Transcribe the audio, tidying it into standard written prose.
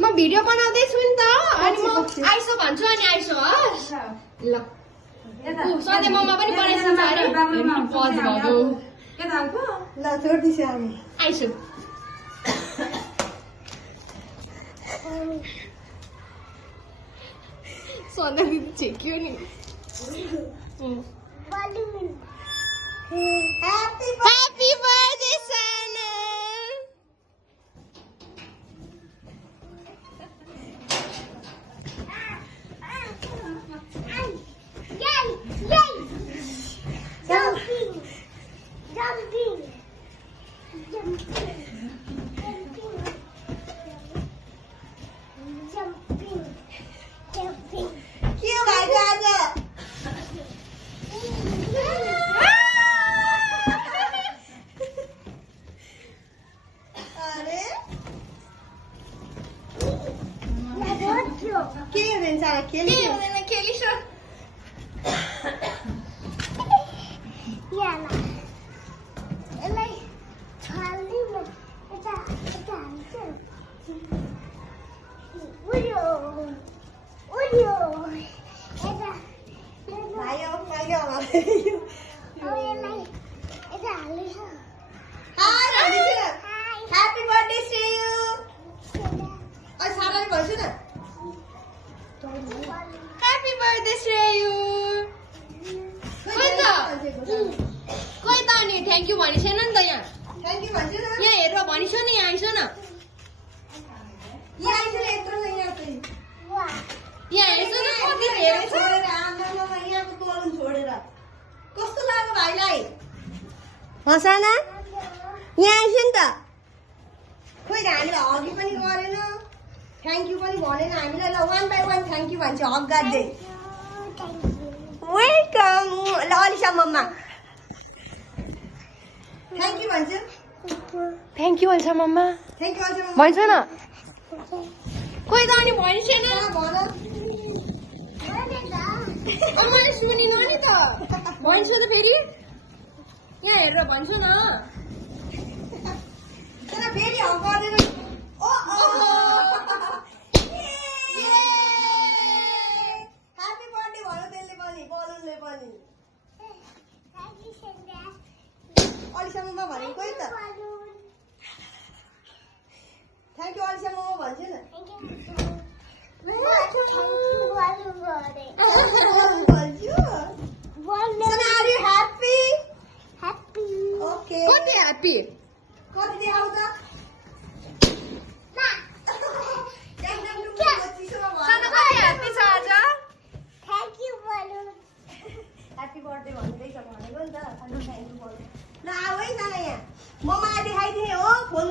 म भिडियो बनाउँदैछु नि त अनि म आइसो भन्छु अनि आइसो हस् ल सधैँ मम्मा पनि बनाइदिन्छ अरे पज भएको ल छोड्दिछु हामी आइसो सधैँ दिदी छेक्यो नि Happy Happy birthday, Sana! Happy birthday, Shreyu! कोही त अनि थ्याङ्क यू भनिसेन नि त यहाँ यहाँ हेरेर भनिसो नि यहाँ आइसो न यहाँ हेर्छु न कति हेरेछ कस्तो लाग्यो भाइलाई हसाना यहाँ आइस नि त खोइ त हामीले हगी पनि गरेन थ्याङ्क यू पनि भनेन हामीलाई ल 1 by 1 थ्याङ्क यू भन्छ हग गर्दै वेलकम ल अलिसा मम्मा थ्याङ्क यू भन्छ थ्याङ्क यू भन्छ मम्मा थ्याङ्क यू भन्छ न कोही त अनि भनिसेन भन मैले सुनिन नि त भन्छु त फेरि यहाँ हेरेर भन्छु न तर फेरि हग गर्दैन ओ ह्यापी बर्थडे भन्यो त्यसले पनि बलुनले पनि अलिसम्ममा भनेको कोही त थ्याङ्क यू अलिसम्ममा भन्छ न Are you happy? Okay. कति ह्याप्पी कति देखाउ त सानो कति ह्याप्पी छ आज ह्याप्पी बर्थडे भन्दैछ भनेको नि त ल आऊ है सानो यहाँ मम्मा